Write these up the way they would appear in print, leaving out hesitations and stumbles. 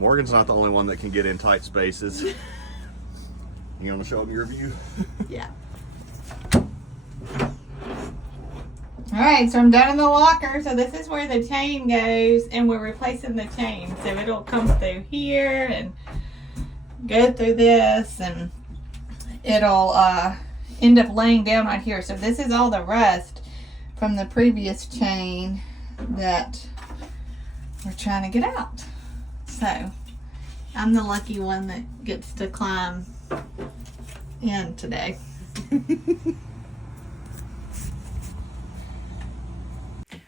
Morgan's not the only one that can get in tight spaces. You want to show them your view? Yeah. All right, so I'm done in the locker. So this is where the chain goes, and we're replacing the chain. So it'll come through here and go through this, and it'll end up laying down right here. So this is all the rust from the previous chain that we're trying to get out. So I'm the lucky one that gets to climb in today.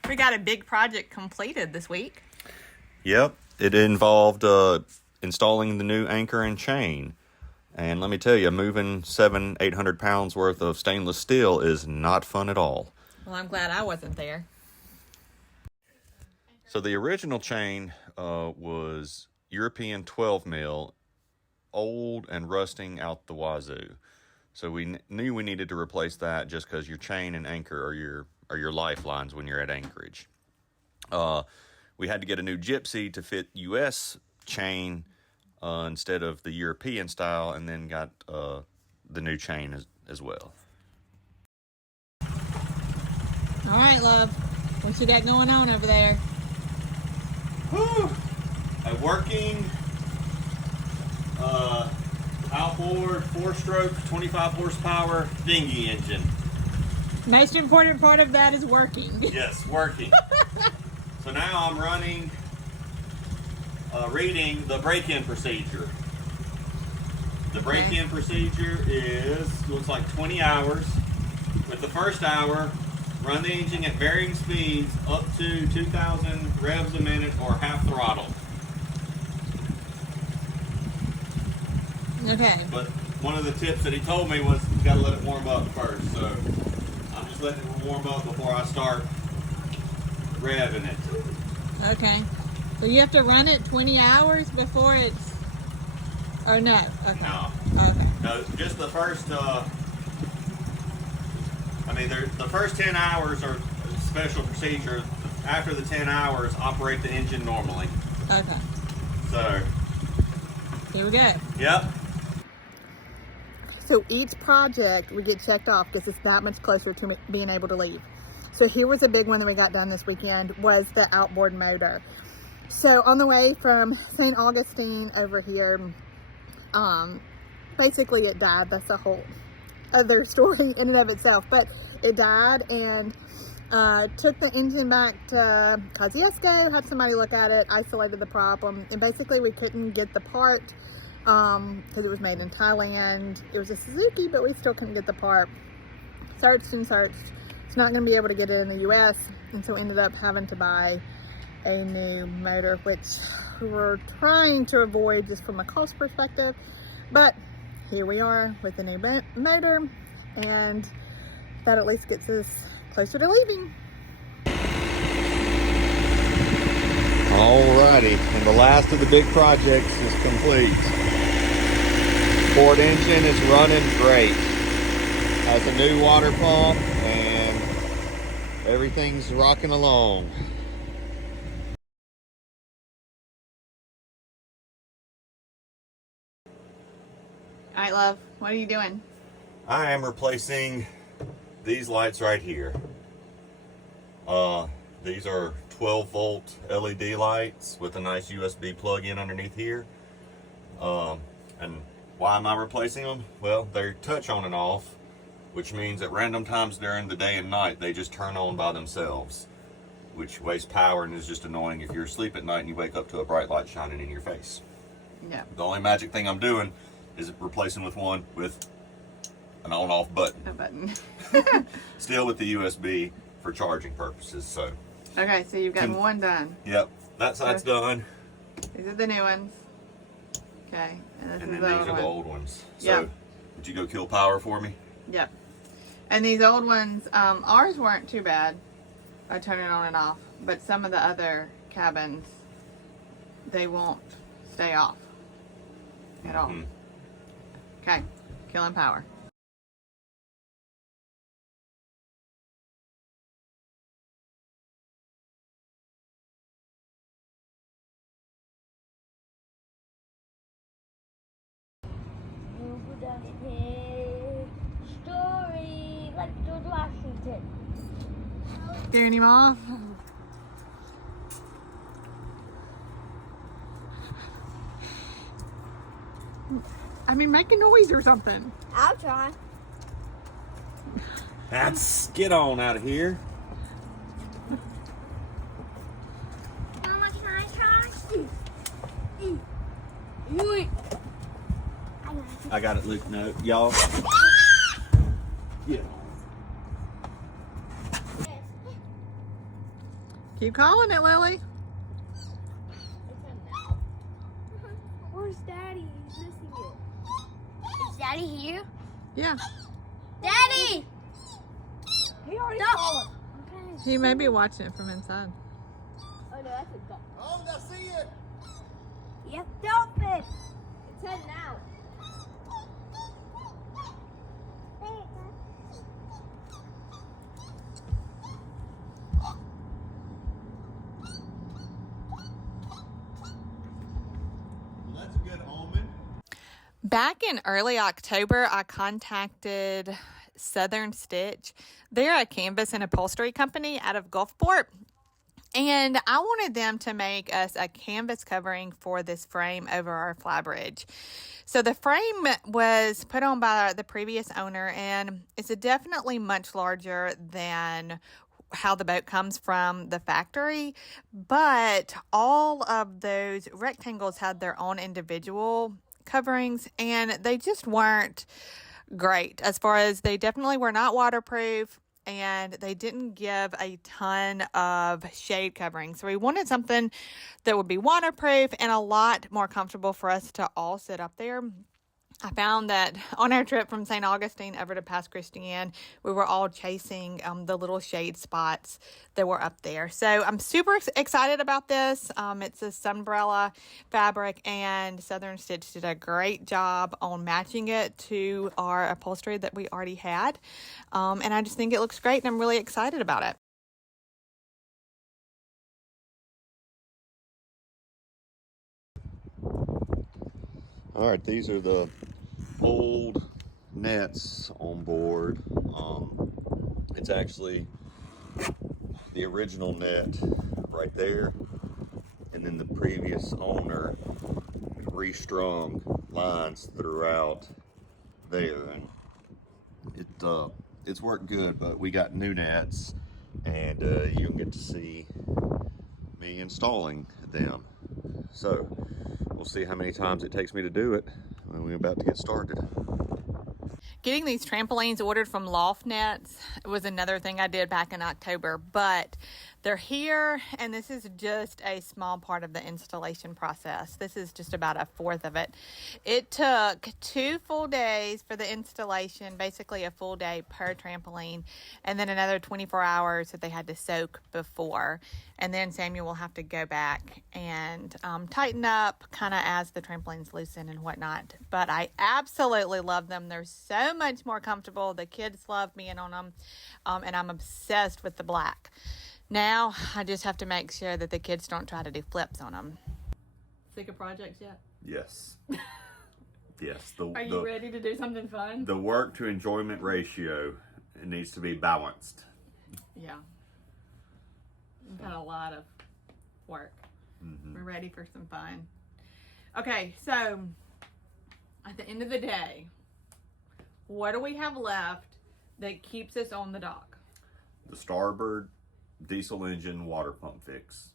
We got a big project completed this week. Yep, it involved installing the new anchor and chain. And let me tell you, moving 700-800 pounds worth of stainless steel is not fun at all. Well, I'm glad I wasn't there. So the original chain was European 12 mil, old and rusting out the wazoo. So we knew we needed to replace that just because your chain and anchor are your lifelines when you're at anchorage. We had to get a new gypsy to fit U.S. chain instead of the European style, and then got the new chain as well. All right, love. What you got going on over there? Whew. A working outboard 4-stroke 25 horsepower dinghy engine. Most important part of that is working. Yes, working. So now I'm reading the break-in procedure. The break-in procedure looks like 20 hours. With the first hour, run the engine at varying speeds up to 2,000 revs a minute or half throttle. Okay. But one of the tips that he told me was you got to let it warm up first. So I'm just letting it warm up before I start revving it. Okay. So you have to run it 20 hours before it's... Or no? Okay. No. Okay. No, just the first... the first 10 hours are a special procedure. After the 10 hours, operate the engine normally. Okay. So... Here we go. Yep. So each project we get checked off because it's that much closer to being able to leave. So here was a big one that we got done this weekend, was the outboard motor. So on the way from St. Augustine over here, basically it died. That's a whole other story in and of itself, but it died, and took the engine back to Kosciuszko, had somebody look at it, isolated the problem, and basically we couldn't get the part because it was made in Thailand. It was a Suzuki, but we still couldn't get the part. Searched and searched. It's not going to be able to get it in the US, and so ended up having to buy a new motor, which we were trying to avoid just from a cost perspective, but here we are with a new motor, and that at least gets us closer to leaving. Alrighty, and the last of the big projects is complete. Ford engine is running great. Has a new water pump, and everything's rocking along. All right, love, what are you doing? I am replacing these lights right here. These are 12-volt LED lights with a nice USB plug-in underneath here. And why am I replacing them? Well, they're touch on and off, which means at random times during the day and night, they just turn on by themselves, which wastes power and is just annoying if you're asleep at night and you wake up to a bright light shining in your face. Yeah. The only magic thing I'm doing is replacing with one with an on-off button. A button. Still with the USB for charging purposes, so. Okay, so you've got one done. Yep, that side's done. These are the new ones. Okay, and this And is then the these old are one. the old ones. So, Yep. would you go kill power for me? Yep. And these old ones, ours weren't too bad. I turn it on and off, but some of the other cabins, they won't stay off at all. Okay, killing power. his story like George Washington. Scaring him off? I mean, make a noise or something. I'll try. Let's get on out of here. Mama, can I try? I got it, Luke. No, y'all. Yeah. Keep calling it, Lily. Where's Daddy? He's missing it. Is Daddy here? Yeah. Daddy! He already saw it. Okay. He may be watching it from inside. Oh no, that's a duck. Oh, I see it. Yep, dolphin. It's heading out. Well, that's a good omen. Back in early October, I contacted Southern Stitch. They're a canvas and upholstery company out of Gulfport. And I wanted them to make us a canvas covering for this frame over our flybridge. So the frame was put on by the previous owner, and it's definitely much larger than how the boat comes from the factory. But all of those rectangles had their own individual coverings, and they just weren't great. As far as, they definitely were not waterproof, and they didn't give a ton of shade covering. So we wanted something that would be waterproof and a lot more comfortable for us to all sit up there. I found that on our trip from St. Augustine over to Pass Christian, we were all chasing the little shade spots that were up there. So I'm super excited about this. It's a sunbrella fabric, and Southern Stitch did a great job on matching it to our upholstery that we already had. And I just think it looks great, and I'm really excited about it. All right, these are the old nets on board. It's actually the original net right there, and then the previous owner restrung lines throughout there, and it's worked good. But we got new nets, and you'll get to see me installing them. So we'll see how many times it takes me to do it when we're about to get started. Getting these trampolines ordered from Loft Nets was another thing I did back in October, but they're here, and this is just a small part of the installation process. This is just about a fourth of it. It took 2 full days for the installation, basically a full day per trampoline, and then another 24 hours that they had to soak before. And then Samuel will have to go back and tighten up kind of as the trampolines loosen and whatnot. But I absolutely love them. They're so much more comfortable. The kids love being on them, and I'm obsessed with the black. Now I just have to make sure that the kids don't try to do flips on them. Sick of projects yet? Yes. Yes. Are you ready to do something fun? The work to enjoyment ratio, it needs to be balanced. Yeah. We've had a lot of work. Mm-hmm. We're ready for some fun. Okay, so at the end of the day, what do we have left that keeps us on the dock? The starboard diesel engine water pump fix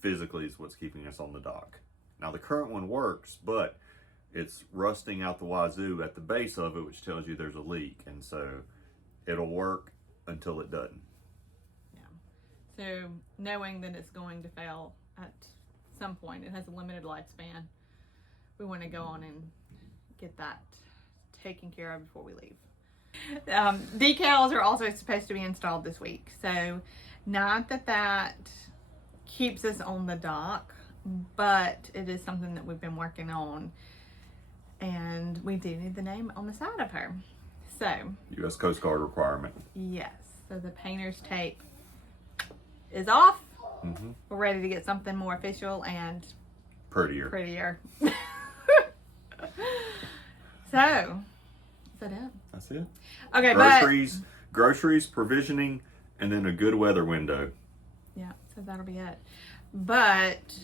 physically is what's keeping us on the dock. Now the current one works, but it's rusting out the wazoo at the base of it, which tells you there's a leak, and so it'll work until it doesn't. Yeah. So knowing that it's going to fail at some point, it has a limited lifespan, we want to go on and get that taken care of before we leave. Decals are also supposed to be installed this week, so not that keeps us on the dock, but it is something that we've been working on, and we do need the name on the side of her. So U.S. Coast Guard requirement. yes, so the painter's tape is off. Mm-hmm. We're ready to get something more official and Prettier. So, is that it? That's it. Okay, Groceries, provisioning, and then a good weather window. Yeah, so that'll be it. But,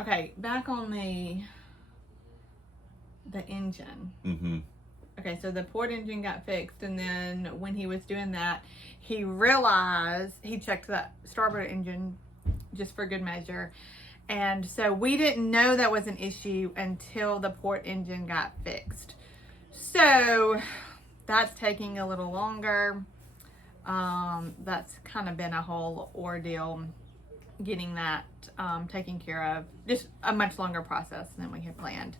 okay, back on the engine. Mm-hmm. Okay, so the port engine got fixed, and then when he was doing that, he realized he checked that starboard engine just for good measure. And so we didn't know that was an issue until the port engine got fixed. So that's taking a little longer. That's kind of been a whole ordeal getting that taken care of. Just a much longer process than we had planned.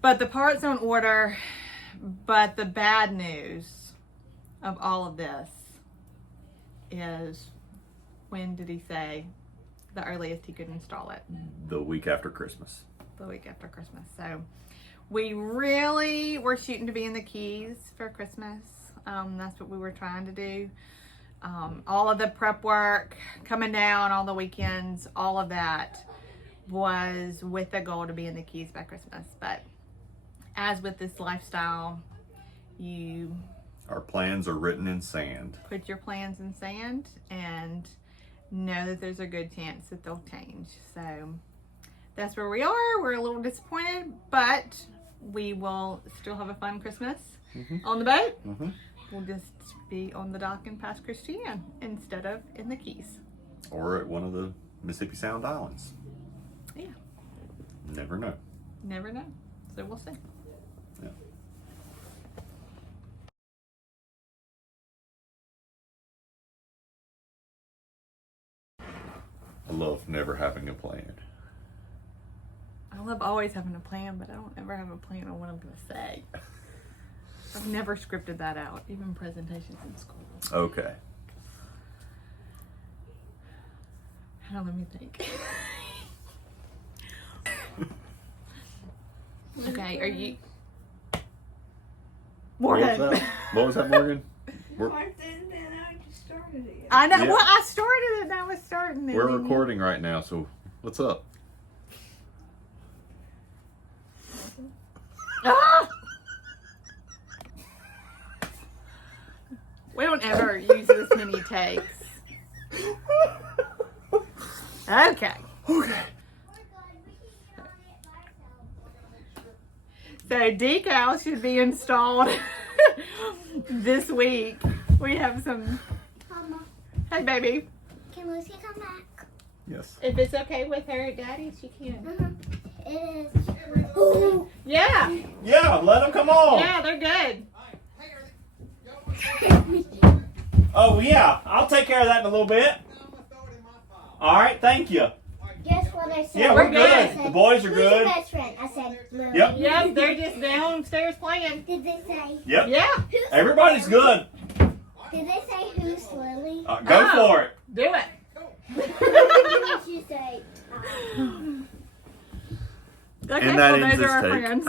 But the part's on order. But the bad news of all of this is, when did he say the earliest he could install it? The week after Christmas. The week after Christmas. So we really were shooting to be in the Keys for Christmas. That's what we were trying to do. All of the prep work, coming down all the weekends, all of that was with the goal to be in the Keys by Christmas. But as with this lifestyle, our plans are written in sand. Put your plans in sand and know that there's a good chance that they'll change. So that's where we are. We're a little disappointed, but we will still have a fun Christmas on the boat. Mm-hmm. We'll just be on the dock in Pass Christian instead of in the Keys. Or at one of the Mississippi Sound Islands. Yeah. Never know. Never know. So we'll see. Yeah. I love never having a plan. I love always having a plan, but I don't ever have a plan on what I'm going to say. I've never scripted that out, even presentations in school. Okay. Now let me think. Okay, are you... Morgan. What was that, Morgan? I just started it. I know. Yeah. Well, I started it. Now it's starting. We're recording right now, so what's up? Ah! We don't ever use this many takes. Okay. Okay. So decals should be installed this week. We have some. Mama, Hey, baby. can Lucy come back? Yes. If it's okay with her, Daddy, she can. It is. Yeah. Yeah, let them come on. Yeah, they're good. Oh, yeah. I'll take care of that in a little bit. All right. Thank you. Guess what I said? Yeah, We're we're good. good. The boys are Who's your good. best friend? I said Lily. Yep. Yep, they're just downstairs playing. Did they say? Yep. Yeah. Everybody's good. Did they say who's Lily? Go Oh. for it. Do it. What did you say? Okay, And that well, ends those are this our take. friends.